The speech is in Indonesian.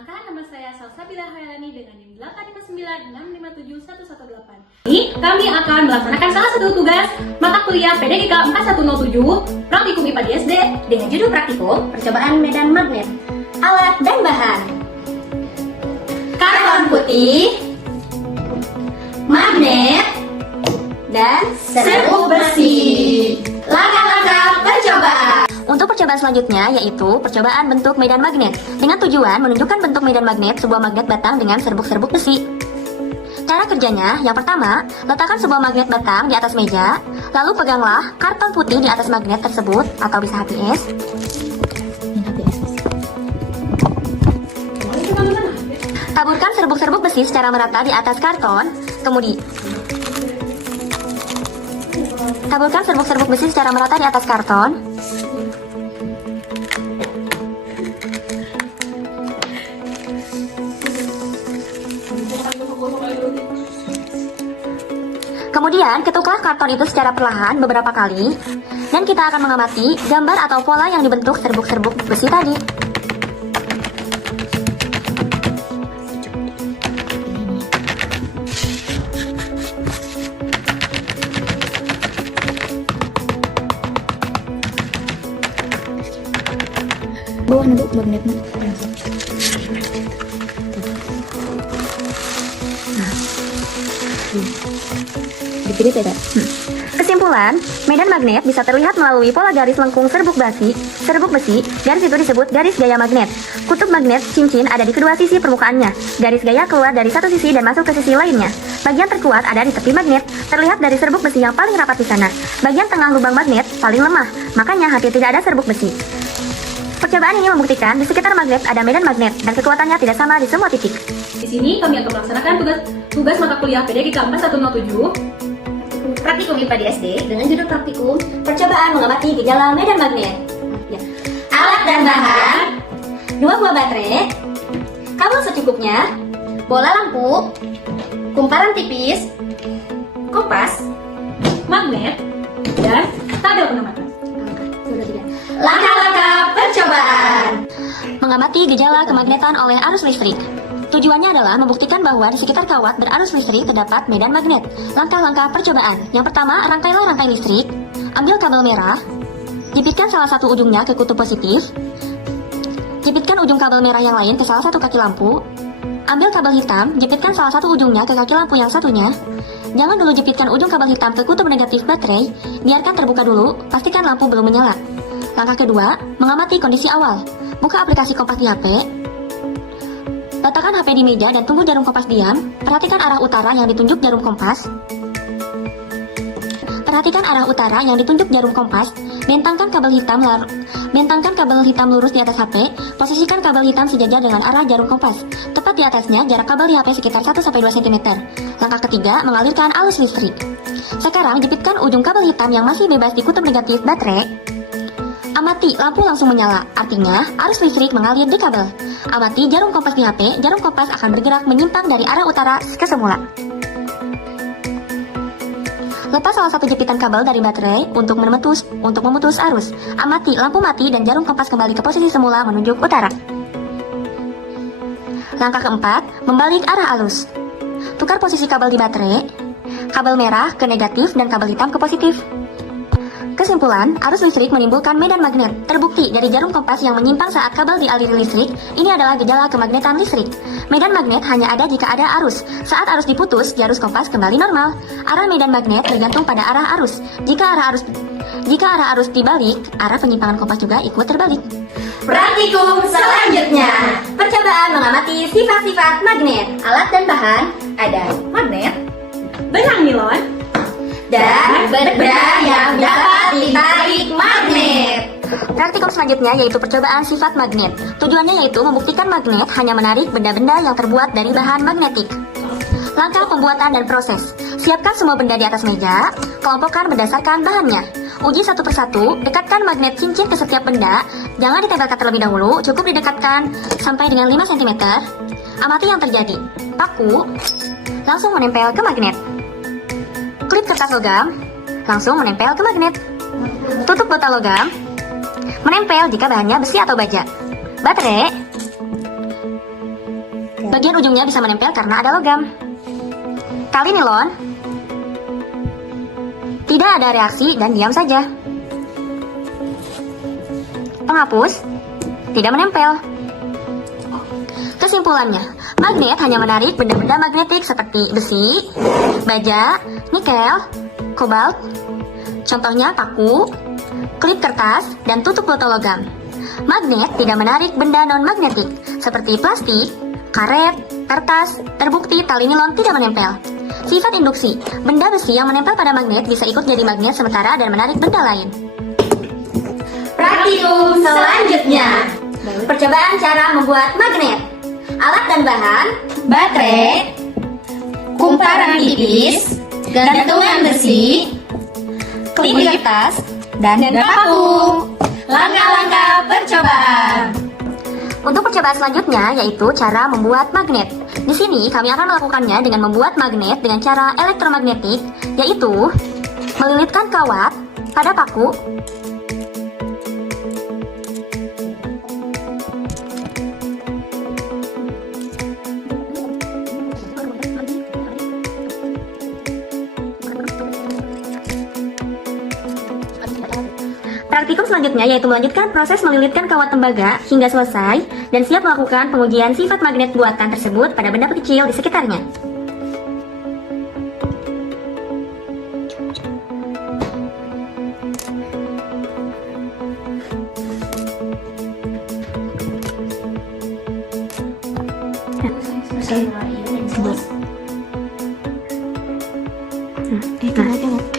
Perkenalkan, nama saya Salsabila Hairani dengan NIM 859657118. Ini kami akan melaksanakan salah satu tugas mata kuliah PDIK 4107 Praktikum IPA di SD dengan judul praktikum percobaan medan magnet, alat dan bahan, karton putih, magnet, dan serbuk besi. Langkah-langkah percobaan. Untuk percobaan selanjutnya yaitu percobaan bentuk medan magnet dengan tujuan menunjukkan bentuk medan magnet sebuah magnet batang dengan serbuk-serbuk besi. Cara kerjanya, yang pertama, letakkan sebuah magnet batang di atas meja, lalu peganglah karton putih di atas magnet tersebut atau bisa HPS. Taburkan serbuk-serbuk besi secara merata di atas karton, kemudian taburkan serbuk-serbuk besi secara merata di atas karton. Kemudian ketuklah karton itu secara perlahan beberapa kali, dan kita akan mengamati gambar atau pola yang dibentuk serbuk-serbuk besi tadi. Bawah nunduk magnetnya. Dipilih tidak? Kesimpulan, medan magnet bisa terlihat melalui pola garis lengkung serbuk besi. Garis itu disebut garis gaya magnet. Kutub magnet cincin ada di kedua sisi permukaannya. Garis gaya keluar dari satu sisi dan masuk ke sisi lainnya. Bagian terkuat ada di tepi magnet, terlihat dari serbuk besi yang paling rapat di sana. Bagian tengah lubang magnet paling lemah, makanya hampir tidak ada serbuk besi. Percobaan ini membuktikan di sekitar magnet ada medan magnet dan kekuatannya tidak sama di semua titik. Di sini kami akan melaksanakan tugas mata kuliah PDIK 4107 Praktikum IPA di SD dengan judul praktikum percobaan mengamati gejala medan magnet. Alat dan bahan: 2 buah baterai, kabel secukupnya, bola lampu, kumparan tipis, kompas, magnet, dan tabel pengamatan. Langkah-langkah percobaan. Mengamati gejala kemagnetan oleh arus listrik. Tujuannya adalah membuktikan bahwa di sekitar kawat berarus listrik terdapat medan magnet. Langkah-langkah percobaan. Yang pertama, rangkailah rantai listrik. Ambil kabel merah. Jepitkan salah satu ujungnya ke kutub positif. Jepitkan ujung kabel merah yang lain ke salah satu kaki lampu. Ambil kabel hitam, jepitkan salah satu ujungnya ke kaki lampu yang satunya. Jangan dulu jepitkan ujung kabel hitam ke kutub negatif baterai. Biarkan terbuka dulu, pastikan lampu belum menyala. Langkah kedua, mengamati kondisi awal. Buka aplikasi kompas di HP. Letakkan HP di meja dan tunggu jarum kompas diam. Perhatikan arah utara yang ditunjuk jarum kompas. Bentangkan kabel hitam lurus di atas HP. Posisikan kabel hitam sejajar dengan arah jarum kompas. Tepat di atasnya jarak kabel di HP sekitar 1-2 cm. Langkah ketiga, mengalirkan arus listrik. Sekarang jepitkan ujung kabel hitam yang masih bebas di kutub negatif baterai. Amati, lampu langsung menyala, artinya arus listrik mengalir di kabel. Amati jarum kompas di HP, jarum kompas akan bergerak menyimpang dari arah utara ke semula. Lepas salah satu jepitan kabel dari baterai untuk memutus arus. Amati, lampu mati dan jarum kompas kembali ke posisi semula menunjuk utara. Langkah keempat, membalik arah arus. Tukar posisi kabel di baterai, kabel merah ke negatif dan kabel hitam ke positif. Kesimpulan, arus listrik menimbulkan medan magnet. Terbukti dari jarum kompas yang menyimpang saat kabel dialiri listrik, ini adalah gejala kemagnetan listrik. Medan magnet hanya ada jika ada arus. Saat arus diputus, jarum kompas kembali normal. Arah medan magnet tergantung pada arah arus. Jika arah arus dibalik, arah penyimpangan kompas juga ikut terbalik. Praktikum selanjutnya, percobaan mengamati sifat-sifat magnet. Alat dan bahan ada magnet, Benang nilon, dan benda yang dapat ditarik magnet. Praktikum selanjutnya yaitu percobaan sifat magnet. Tujuannya yaitu membuktikan magnet hanya menarik benda-benda yang terbuat dari bahan magnetik. Langkah pembuatan dan proses. Siapkan semua benda di atas meja, kelompokkan berdasarkan bahannya. Uji satu persatu, dekatkan magnet cincin ke setiap benda. Jangan ditempelkan terlebih dahulu, cukup didekatkan sampai dengan 5 cm. Amati yang terjadi. Paku langsung menempel ke magnet. Klip kertas logam langsung menempel ke magnet. Tutup botol logam menempel jika bahannya besi atau baja. Baterai Bagian ujungnya bisa menempel karena ada logam. Tali nilon tidak ada reaksi dan diam saja. Penghapus tidak menempel. Kesimpulannya, magnet hanya menarik benda-benda magnetik seperti besi, baja, nikel, kobalt. Contohnya paku, klip kertas, dan tutup botol logam. Magnet tidak menarik benda non-magnetik seperti plastik, karet, kertas. Terbukti tali nilon tidak menempel. Sifat induksi, benda besi yang menempel pada magnet bisa ikut jadi magnet sementara dan menarik benda lain. Praktikum selanjutnya, percobaan cara membuat magnet. Alat dan bahan: baterai, kumparan tipis, gantungan besi, klip kertas, dan paku. Langkah-langkah percobaan. Untuk percobaan selanjutnya yaitu cara membuat magnet. Di sini kami akan melakukannya dengan membuat magnet dengan cara elektromagnetik, yaitu melilitkan kawat pada paku. Praktikum selanjutnya yaitu melanjutkan proses melilitkan kawat tembaga hingga selesai dan siap melakukan pengujian sifat magnet buatan tersebut pada benda kecil di sekitarnya. Nah,